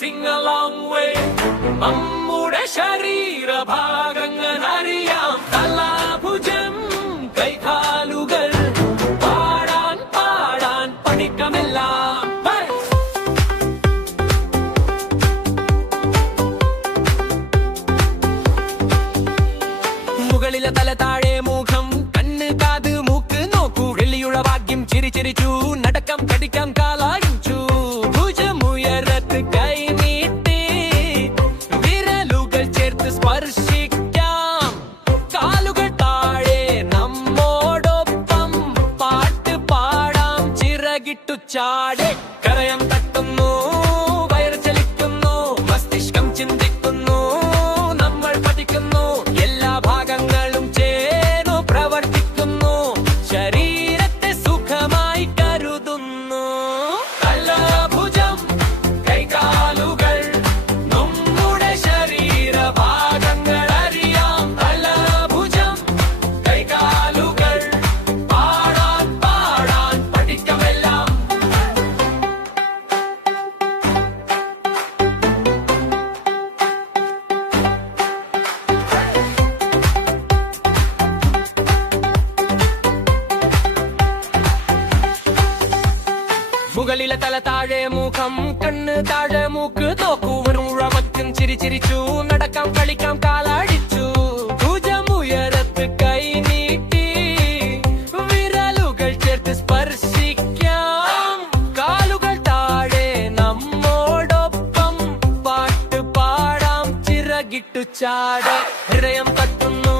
sing a long way. നമ്മുടെ ശരീരഭാഗങ്ങൾ അറിയാം, തലാഭുജം കൈകാലുകൾ, പാടാൻ പാടാൻ പഠിക്കാമെല്ലാം. മുകളിലെ തല, താഴെ മുഖം, കണ്ണ്, കാത്, മൂക്ക് നോക്കൂ. വെള്ളിയുള്ള ഭാഗ്യം ചിരി ചിരിച്ചു, നടക്കാം കടിക്കാം കാലായിച്ചു. ഭുജമുയരത്ത് കൈ നീട്ടി വിരലുകൾ ചേർത്ത് സ്പർശിക്കാം. കാലുകൾ താഴെ നമ്മോടൊപ്പം പാട്ട് പാടാം. ചിറകിട്ടു ചാടി കരയം തട്ടുന്നു, വയറ് ചലിക്കുന്നു, മസ്തിഷ്കം ചിന്തിക്കുന്നു, നമ്മൾ പഠിക്കുന്നു. എല്ലാ ഭാഗങ്ങളും ചേർന്നു പ്രവർത്തിക്കുന്നു, ശരീരത്തെ സുഖമായി കരുതുന്നു. തലഭുജം കൈകാലുകൾ, നമ്മുടെ ശരീരഭാഗങ്ങൾ അറിയാം. തലഭുജം കൈകാലുകൾ, പാടാൻ പാടാൻ പഠിക്കാമെല്ലാം. മുകളിലെ തല, താഴെ മുഖം, കണ്ണ്, താഴെ മൂക്ക് നോക്കൂ. വെറും ചിരി ചിരിച്ചു, നടക്കാം കളിക്കാം കാലടിച്ചു. ഭുജമുയരത്ത് കൈ നീട്ടി വിരലുകൾ ചേർത്ത് സ്പർശിക്കാം. കാലുകൾ താഴെ നമ്മോടൊപ്പം പാട്ട് പാടാം. ചിറകിട്ടു ചാട ഹൃദയം തട്ടുന്നു,